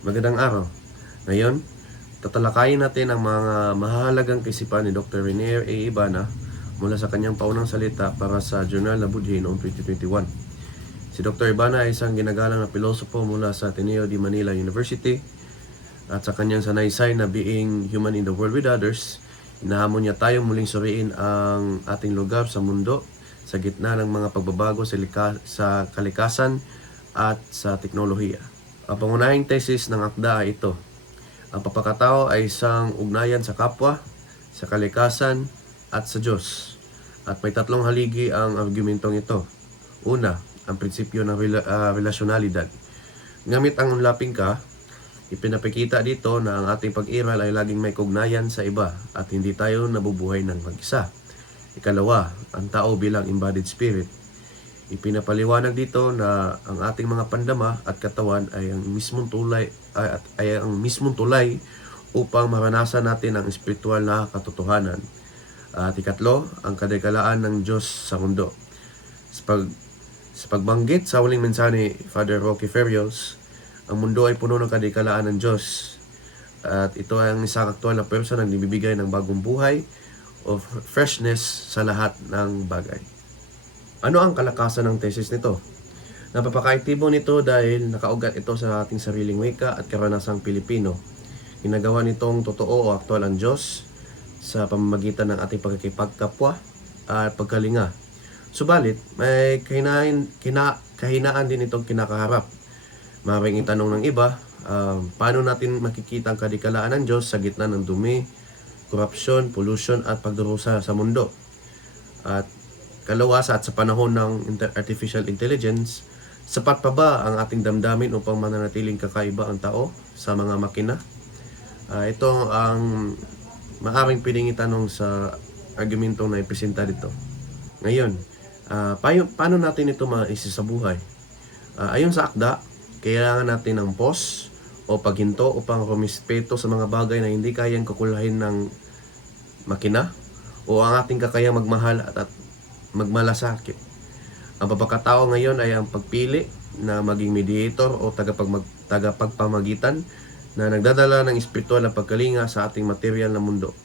Magandang araw. Ngayon, tatalakayin natin ang mga mahahalagang kaisipan ni Dr. Renier A. Ibana mula sa kanyang paunang salita para sa Journal na Budhe noong 2021. Si Dr. Ibana ay isang ginagalang na pilosopo mula sa Ateneo de Manila University at sa kanyang sanaysay na being human in the world with others, inahamon niya tayong muling suriin ang ating lugar sa mundo sa gitna ng mga pagbabago sa kalikasan at sa teknolohiya. Ang pangunahing tesis ng akda ay ito: ang pagkatao ay isang ugnayan sa kapwa, sa kalikasan, at sa Diyos. At may tatlong haligi ang argumentong ito. Una, ang prinsipyo ng relasyonalidad. Ngamit ang unlaping ka, ipinapakita dito na ang ating pag-iral ay laging may kaugnayan sa iba at hindi tayo nabubuhay ng mag-isa. Ikalawa, ang tao bilang embodied spirit. Ipinapaliwanag dito na ang ating mga pandama at katawan ay ang mismong tulay upang maranasan natin ang espiritual na katotohanan. At ikatlo, ang kadikalaan ng Diyos sa mundo. Sa pagbanggit sa huling mensahe ni Father Roque Ferrios, ang mundo ay puno ng kadikalaan ng Diyos. At ito ay ang isang aktual na pwersa na nagbibigay ng bagong buhay o freshness sa lahat ng bagay. Ano ang kalakasan ng tesis nito? Napapakaaktibo nito dahil nakaugat ito sa ating sariling wika at karanasang Pilipino. Ginagawa nitong totoo o aktual ang Diyos sa pamamagitan ng ating pagkikipagkapwa at pagkalinga. Subalit, may kahinaan din itong kinakaharap. Maraming itanong ng iba, paano natin makikita ang kadikalaan ng Diyos sa gitna ng dumi, korupsyon, pollution at pagdurusa sa mundo? At kalawasa at sa panahon ng artificial intelligence, sapat pa ba ang ating damdamin upang mananatiling kakaiba ang tao sa mga makina? Ito ang maaaring piling itanong sa argumentong na ipresenta dito. Ngayon, paano natin ito maisisabuhay? Ayon sa akda, kailangan natin ng pause o paghinto upang rumispeto sa mga bagay na hindi kayang kakulahin ng makina o ang ating kakayang magmahal at magmalasakit. Ang pagkatao ngayon ay ang pagpili na maging mediator o tagapagpamagitan na nagdadala ng espiritual na pagkalinga sa ating material na mundo.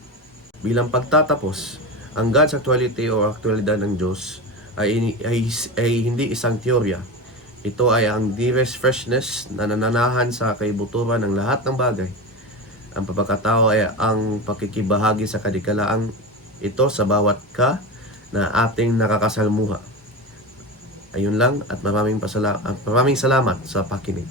Bilang pagtatapos, ang God's actuality o aktualidad ng Diyos ay hindi isang teorya. Ito ay ang dearest freshness na nananahan sa kaibuturan ng lahat ng bagay. Ang pagkatao ay ang pakikibahagi sa kadikalaang ito sa bawat na ating nakakasalmuha. Ayun lang at maraming salamat sa pakinig.